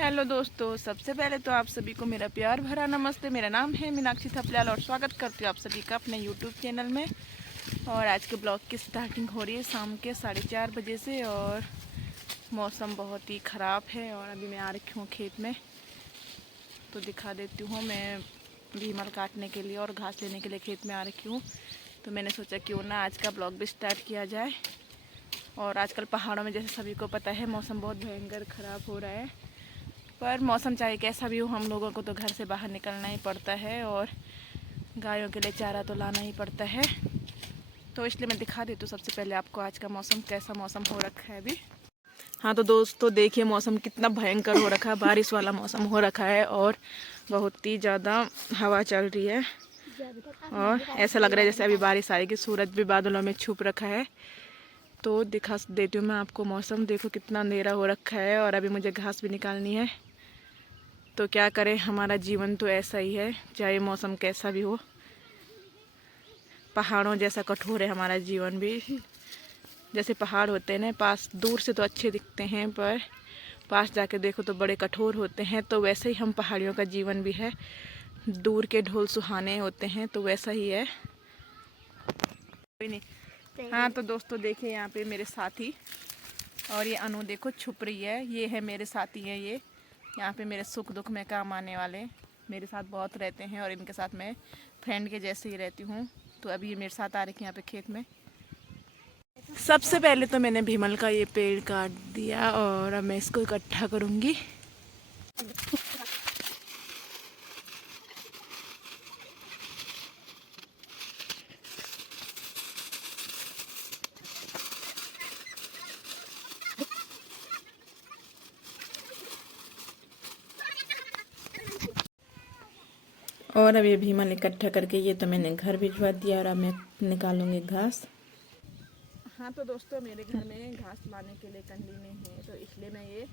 Hello दोस्तों, सबसे पहले तो आप सभी को मेरा प्यार भरा नमस्ते। मेरा नाम है मीनाक्षी थपलियाल और स्वागत करती हूँ आप सभी का अपने यूट्यूब चैनल में। और आज के ब्लॉग की स्टार्टिंग हो रही है शाम के 4:30 बजे से। और मौसम बहुत ही ख़राब है और अभी मैं आ रखी हूँ खेत में, तो दिखा देती हूँ। मैं भीमल काटने के लिए और घास लेने के लिए खेत में आ रखी हूँ, तो मैंने सोचा क्यों ना आज का ब्लॉग भी स्टार्ट किया जाए। और आजकल पहाड़ों में जैसे सभी को पता है मौसम बहुत भयंकर ख़राब हो रहा है, पर मौसम चाहे कैसा भी हो हम लोगों को तो घर से बाहर निकलना ही पड़ता है और गायों के लिए चारा तो लाना ही पड़ता है। तो इसलिए मैं दिखा देती हूँ सबसे पहले आपको आज का मौसम, कैसा मौसम हो रखा है अभी। हाँ तो दोस्तों देखिए, मौसम कितना भयंकर हो रखा है, बारिश वाला मौसम हो रखा है और बहुत ही ज़्यादा हवा चल रही है और ऐसा लग रहा है जैसे अभी बारिश आएगी। सूरज भी बादलों में छुप रखा है। तो दिखा देती हूँ मैं आपको मौसम। देखो कितना अंधेरा हो रखा है और अभी मुझे घास भी निकालनी है। तो क्या करें, हमारा जीवन तो ऐसा ही है, चाहे मौसम कैसा भी हो। पहाड़ों जैसा कठोर है हमारा जीवन भी। जैसे पहाड़ होते हैं ना, पास दूर से तो अच्छे दिखते हैं पर पास जाके देखो तो बड़े कठोर होते हैं। तो वैसे ही हम पहाड़ियों का जीवन भी है, दूर के ढोल सुहाने होते हैं, तो वैसा ही है। कोई नहीं। हाँ तो दोस्तों देखिए, यहाँ पे मेरे साथी और ये अनु देखो छुप रही है। ये है मेरे साथी हैं, ये यहाँ पे मेरे सुख दुख में काम आने वाले, मेरे साथ बहुत रहते हैं और इनके साथ मैं फ्रेंड के जैसे ही रहती हूँ। तो अभी ये मेरे साथ आ रही है यहाँ पे खेत में। सबसे पहले तो मैंने भीमल का ये पेड़ काट दिया और अब मैं इसको इकट्ठा करूँगी। और अब ये भीमल इकट्ठा करके ये तो मैंने घर भिजवा दिया और अब मैं निकालूंगी घास। हाँ तो दोस्तों मेरे घर में घास लाने के लिए कंडी नहीं है, तो इसलिए मैं ये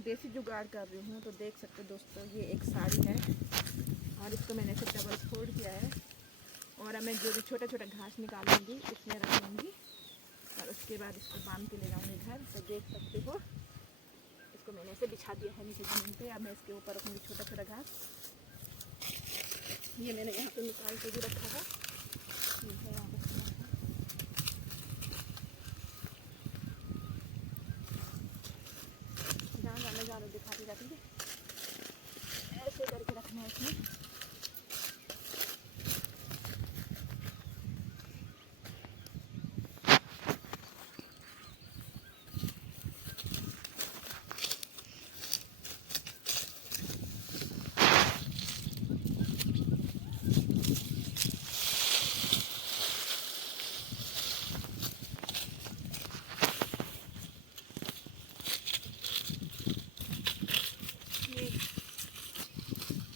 देसी जुगाड़ कर रही हूँ। तो देख सकते हो दोस्तों, ये एक साड़ी है और इसको मैंने ऐसे डबल फोल्ड किया है और अब मैं जो भी छोटा छोटा घास निकालूंगी इसमें रख लूँगी और उसके बाद इसको बांध के ले जाऊँगी घर। तो देख सकते हो, इसको मैंने ऐसे बिछा दिया है नीचे ज़मीन पे। अब मैं इसके ऊपर रखूँगी छोटा छोटा घास। ये मैंने यहाँ पे निकाल के भी रखा है, ये है यहाँ पे। जहाँ जाने जा रहे दिखाती जाती है, ऐसे करके रखना है इसमें।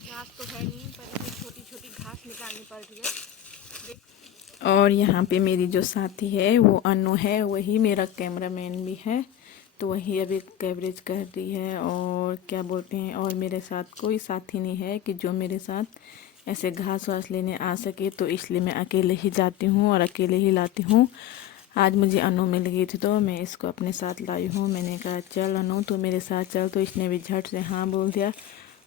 घास तो है नहीं, पर इसे छोटी छोटी घास निकालनी पड़ रही है। और यहाँ पे मेरी जो साथी है वो अनु है, वही मेरा कैमरामैन भी है। तो वही अभी कवरेज कर रही है और क्या बोलते हैं, और मेरे साथ कोई साथी नहीं है कि जो मेरे साथ ऐसे घास वास लेने आ सके। तो इसलिए मैं अकेले ही जाती हूँ और अकेले ही लाती हूँ। आज मुझे अनु मिल गई थी तो मैं इसको अपने साथ लाई हूँ। मैंने कहा चल अनु तो मेरे साथ चल, तो इसने भी झट से हाँ बोल दिया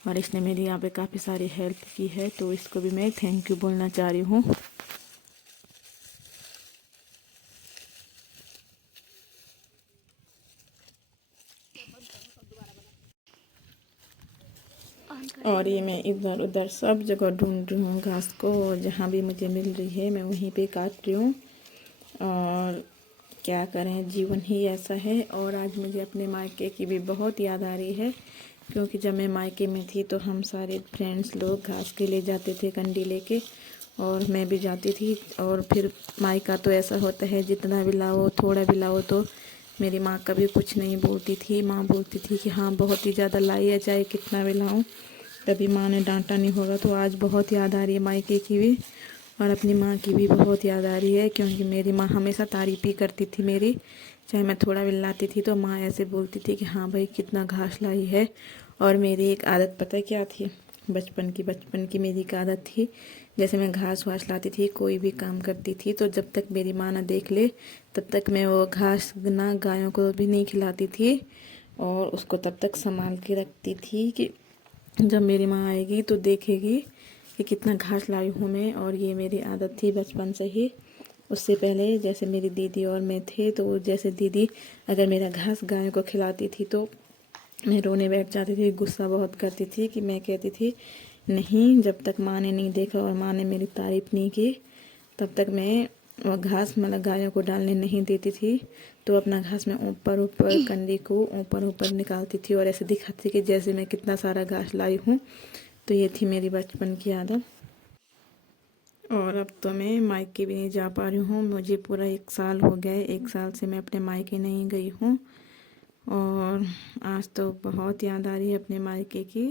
और इसने मेरी यहाँ पे काफ़ी सारी हेल्प की है, तो इसको भी मैं थैंक यू बोलना चाह रही हूँ। और ये मैं इधर उधर सब जगह ढूंढ रही हूँ घास को, और जहाँ भी मुझे मिल रही है मैं वहीं पे काट रही हूँ। और क्या करें, जीवन ही ऐसा है। और आज मुझे अपने मायके की भी बहुत याद आ रही है, क्योंकि जब मैं मायके में थी तो हम सारे फ्रेंड्स लोग घास के ले जाते थे कंडी लेके, और मैं भी जाती थी। और फिर मायका तो ऐसा होता है जितना भी लाओ थोड़ा भी लाओ, तो मेरी माँ कभी कुछ नहीं बोलती थी। माँ बोलती थी कि हाँ बहुत ही ज़्यादा लाई है, चाहे कितना भी लाऊं। कभी माँ ने डांटा नहीं होगा। तो आज बहुत याद आ रही है मायके की भी और अपनी माँ की भी बहुत याद आ रही है, क्योंकि मेरी माँ हमेशा तारीफ ही करती थी मेरी। चाहे मैं थोड़ा भी लाती थी तो माँ ऐसे बोलती थी कि हाँ भाई कितना घास लाई है। और मेरी एक आदत पता है क्या थी, बचपन की मेरी एक आदत थी, जैसे मैं घास वास लाती थी कोई भी काम करती थी, तो जब तक मेरी माँ ना देख ले तब तक मैं वो घास ना गायों को भी नहीं खिलाती थी। और उसको तब तक संभाल के रखती थी कि जब मेरी माँ आएगी तो देखेगी कि कितना घास लाई हूँ मैं। और ये मेरी आदत थी बचपन से ही। उससे पहले जैसे मेरी दीदी और मैं थे, तो जैसे दीदी अगर मेरा घास गायों को खिलाती थी तो मैं रोने बैठ जाती थी, गुस्सा बहुत करती थी कि मैं कहती थी नहीं, जब तक माँ ने नहीं देखा और माँ ने मेरी तारीफ़ नहीं की तब तक मैं वो घास मतलब गायों को डालने नहीं देती थी। तो अपना घास मैं ऊपर ऊपर कंडी को ऊपर ऊपर निकालती थी और ऐसे दिखाती थी कि जैसे मैं कितना सारा घास लाई हूँ। तो ये थी मेरी बचपन की आदत। और अब तो मैं मायके भी नहीं जा पा रही हूँ। मुझे पूरा 1 साल हो गया है, 1 साल से मैं अपने मायके नहीं गई हूँ। और आज तो बहुत याद आ रही है अपने मायके की।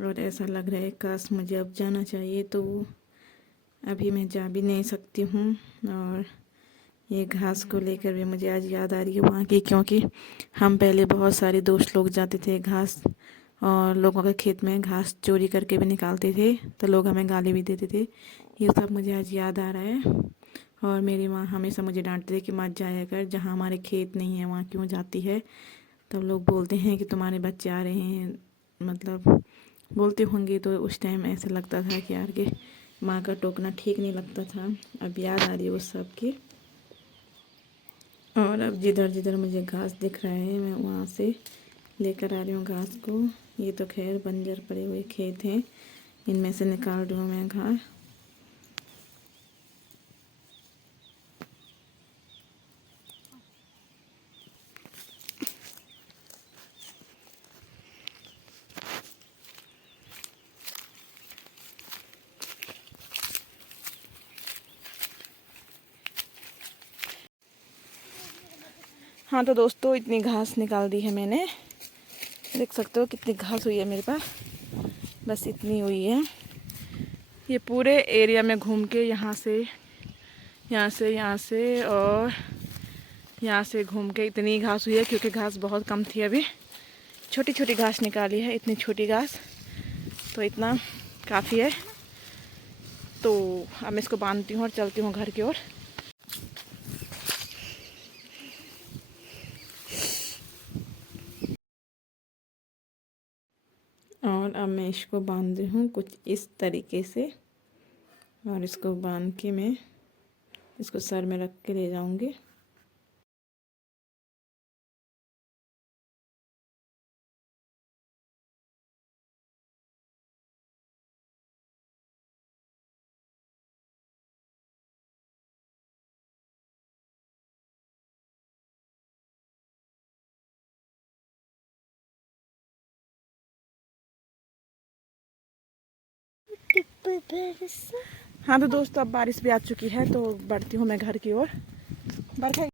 और ऐसा लग रहा है काश मुझे अब जाना चाहिए, तो अभी मैं जा भी नहीं सकती हूँ। और ये घास को लेकर भी मुझे आज याद आ रही है वहाँ की, क्योंकि हम पहले बहुत सारे दोस्त लोग जाते थे घास, और लोगों के खेत में घास चोरी करके भी निकालते थे, तो लोग हमें गाली भी देते थे। ये सब मुझे आज याद आ रहा है। और मेरी माँ हमेशा मुझे डांटती थी कि मत जाया कर, जहाँ हमारे खेत नहीं है वहाँ क्यों जाती है। तब लोग बोलते हैं कि तुम्हारे बच्चे आ रहे हैं, मतलब बोलते होंगे। तो उस टाइम ऐसा लगता था कि यार के माँ का टोकना ठीक नहीं लगता था। अब याद आ रही है उस सब की। और अब जिधर जिधर मुझे घास दिख रहा है मैं वहाँ से लेकर आ रही हूँ घास को। ये तो खैर बंजर पड़े हुए खेत हैं, इनमें से निकाल रही हूँ मैं घास। हाँ तो दोस्तों, इतनी घास निकाल दी है मैंने। देख सकते हो कितनी घास हुई है मेरे पास, बस इतनी हुई है। ये पूरे एरिया में घूम के यहाँ से और यहाँ से घूम के इतनी घास हुई है, क्योंकि घास बहुत कम थी। अभी छोटी छोटी घास निकाली है, इतनी छोटी घास, तो इतना काफ़ी है। तो अब मैं इसको बांधती हूँ और चलती हूँ घर की ओर। और अब मैं इसको बांध रही हूँ कुछ इस तरीके से, और इसको बांध के मैं इसको सर में रख के ले जाऊँगी। हाँ तो दोस्तों, अब बारिश भी आ चुकी है, तो बढ़ती हूँ मैं घर की ओर। बरखा